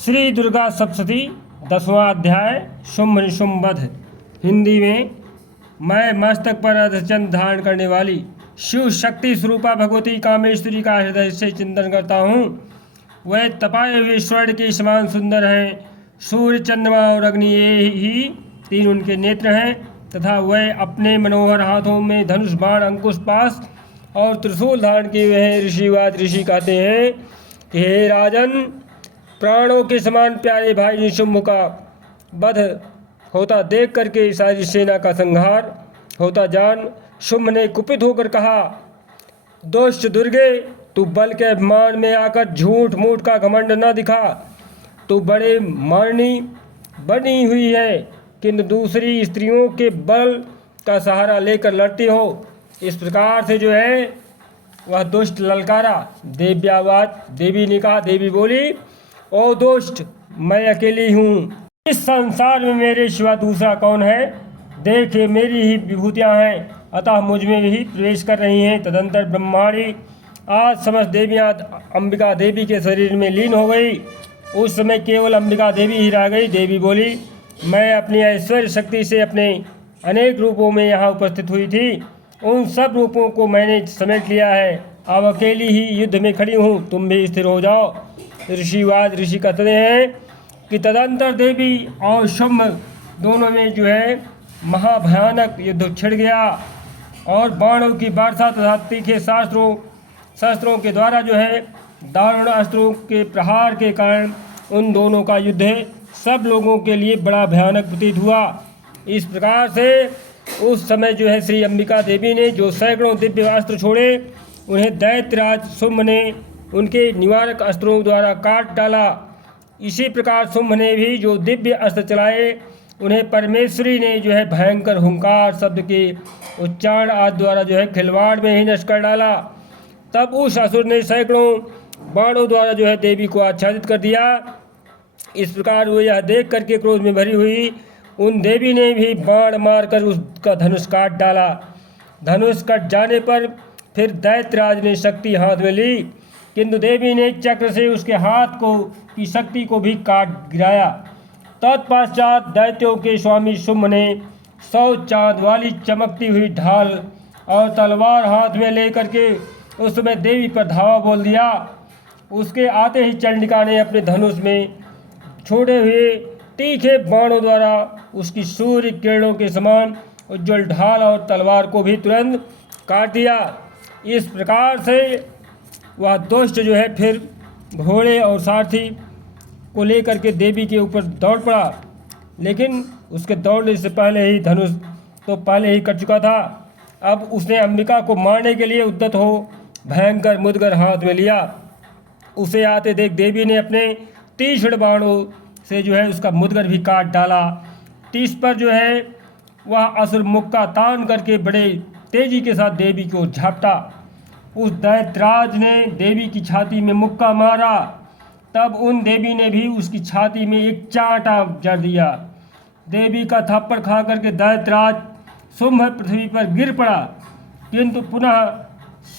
श्री दुर्गा सप्तशती 10वां अध्याय शुंभ निशुंभ वध। हिंदी में मैं मस्तक पर अर्धचंद्र धारण करने वाली शिव शक्ति स्वरूपा भगवती कामेश्वरी का हृदय से चिंतन करता हूँ। वह तपाए हुए स्वर्ण के समान सुंदर हैं। सूर्य, चंद्रमा और अग्नि ये ही तीन उनके नेत्र हैं तथा वह अपने मनोहर हाथों में धनुष, बाण, अंकुश, पास और त्रिशूल धारण किए हुए हैं। ऋषिवाद ऋषि कहते हैं कि हे राजन, प्राणों के समान प्यारे भाई निशुंभ का वध होता देख करके सारी सेना का संहार होता जान शुंभ ने कुपित होकर कहा, दुष्ट दुर्गे, तू बल के अभिमान में आकर झूठ मूठ का घमंड न दिखा। तू बड़े मारनी बनी हुई है किंतु दूसरी स्त्रियों के बल का सहारा लेकर लड़ती हो। इस प्रकार से जो है वह दुष्ट ललकारा। देव्यावाज देवी ने कहा, देवी बोली, ओ दुष्ट, मैं अकेली हूँ। इस संसार में मेरे सिवा दूसरा कौन है? देख, ये मेरी ही विभूतियाँ हैं, अतः मुझ में भी प्रवेश कर रही हैं। तदंतर ब्रह्माणी आज समस्त देवियाँ अंबिका देवी के शरीर में लीन हो गई। उस समय केवल अंबिका देवी ही रह गई। देवी बोली, मैं अपनी ऐश्वर्य शक्ति से अपने अनेक रूपों में यहाँ उपस्थित हुई थी। उन सब रूपों को मैंने समेट लिया है। अब अकेली ही युद्ध में खड़ी हूँ, तुम भी स्थिर हो जाओ। ऋषिवाद ऋषि कहते हैं कि तदंतर देवी और शुंभ दोनों में जो है महाभयानक युद्ध छिड़ गया और बाणों की वर्षा तथा तीखे शस्त्रों के द्वारा जो है दारुण अस्त्रों के प्रहार के कारण उन दोनों का युद्ध सब लोगों के लिए बड़ा भयानक प्रतीत हुआ। इस प्रकार से उस समय जो है श्री अंबिका देवी ने जो सैकड़ों दिव्य अस्त्र छोड़े, उन्हें दैत्यराज शुंभ ने उनके निवारक अस्त्रों द्वारा काट डाला। इसी प्रकार शुंभ ने भी जो दिव्य अस्त्र चलाए, उन्हें परमेश्वरी ने जो है भयंकर हुंकार शब्द के उच्चारण आदि द्वारा जो है खिलवाड़ में ही नष्ट कर डाला। तब उस असुर ने सैकड़ों बाणों द्वारा जो है देवी को आच्छादित कर दिया। इस प्रकार वो यह देख करके क्रोध में भरी हुई उन देवी ने भी बाण मारकर उसका धनुष काट डाला। धनुष कट जाने पर फिर दैत्यराज ने शक्ति हाथ में ली, किंतु देवी ने चक्र से उसके हाथ को की शक्ति को भी काट गिराया। तत्पश्चात दैत्यों के स्वामी शुंभ ने 100 चांद वाली चमकती हुई ढाल और तलवार हाथ में लेकर के उस समय देवी पर धावा बोल दिया। उसके आते ही चंडिका ने अपने धनुष में छोड़े हुए तीखे बाणों द्वारा उसकी सूर्य किरणों के समान उज्ज्वल ढाल और तलवार को भी तुरंत काट दिया। इस प्रकार से वह दुष्ट जो है फिर घोड़े और सारथी को लेकर के देवी के ऊपर दौड़ पड़ा, लेकिन उसके दौड़ने से पहले ही धनुष तो पहले ही कट चुका था। अब उसने अंबिका को मारने के लिए उद्यत हो भयंकर मुदगर हाथ में लिया। उसे आते देख देवी ने अपने तीक्ष्ण बाणों से जो है उसका मुदगर भी काट डाला। तीस पर जो है वह असुर मुक्का तान करके बड़े तेजी के साथ देवी को झपटा। उस दैत्यराज ने देवी की छाती में मुक्का मारा, तब उन देवी ने भी उसकी छाती में एक चांटा जड़ दिया। देवी का थप्पड़ खा करके दैत्यराज शुंभ पृथ्वी पर गिर पड़ा, किंतु पुनः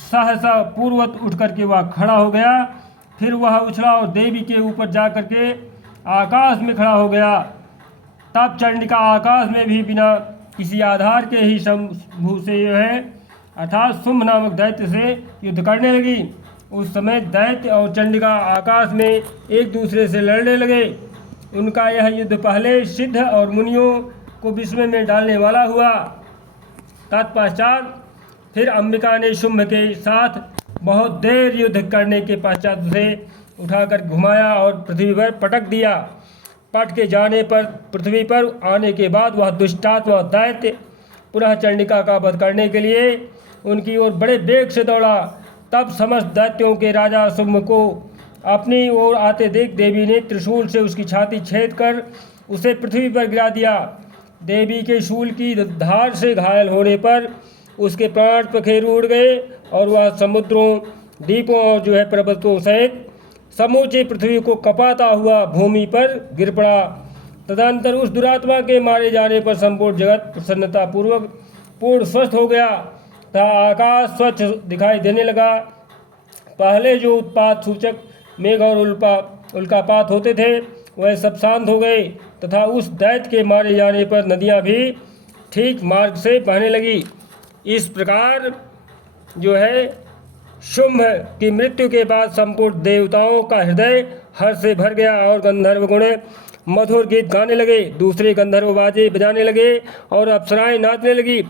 सहसा पूर्वत उठ करके वह खड़ा हो गया। फिर वह उछला और देवी के ऊपर जा करके आकाश में खड़ा हो गया। तब चंडिका आकाश में भी बिना किसी आधार के ही शंभु से जो है अर्थात शुंभ नामक दैत्य से युद्ध करने लगी। उस समय दैत्य और चंडिका आकाश में एक दूसरे से लड़ने लगे। उनका यह युद्ध पहले सिद्ध और मुनियों को विस्मय में डालने वाला हुआ। तत्पश्चात फिर अंबिका ने शुंभ के साथ बहुत देर युद्ध करने के पश्चात उसे उठाकर घुमाया और पृथ्वी पर पटक दिया। पट के जाने पर पृथ्वी पर आने के बाद वह दुष्टात्मा दैत्य पुनः चंडिका का वध करने के लिए उनकी ओर बड़े वेग से दौड़ा। तब समस्त दैत्यों के राजा शुंभ को अपनी ओर आते देख देवी ने त्रिशूल से उसकी छाती छेद कर उसे पृथ्वी पर गिरा दिया। देवी के शूल की धार से घायल होने पर उसके प्राण पखेरु उड़ गए और वह समुद्रों, द्वीपों और जो है पर्वतों सहित समूची पृथ्वी को कपाता हुआ भूमि पर गिर पड़ा। तदंतर उस दुरात्मा के मारे जाने पर संपूर्ण जगत प्रसन्नतापूर्वक पूर्ण स्वस्थ हो गया तथा आकाश स्वच्छ दिखाई देने लगा। पहले जो उत्पात सूचक मेघ और उल्कापात होते थे वह सब शांत हो गए तथा उस दैत्य के मारे जाने पर नदियाँ भी ठीक मार्ग से बहने लगी। इस प्रकार जो है शुंभ की मृत्यु के बाद संपूर्ण देवताओं का हृदय हर्ष से भर गया और गंधर्व गुण मधुर गीत गाने लगे। दूसरे गंधर्व बाजे बजाने लगे और अप्सराएं नाचने लगी।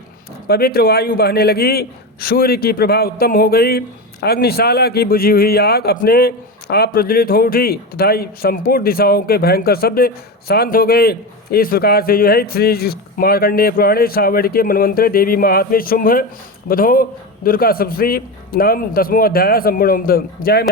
पवित्र वायु बहने लगी। सूर्य की प्रभा उत्तम हो गई। अग्निशाला की बुझी हुई आग अपने आप प्रज्वलित हो उठी तथा संपूर्ण दिशाओं के भयंकर शब्द शांत हो गए। इस प्रकार से जो है श्री मार्कंडेय पुराणे सावड़ के मनवंतरे देवी महात्म्य शुंभ बधो दुर्गा सप्तशती नाम 10वां अध्याय संपूर्ण। जय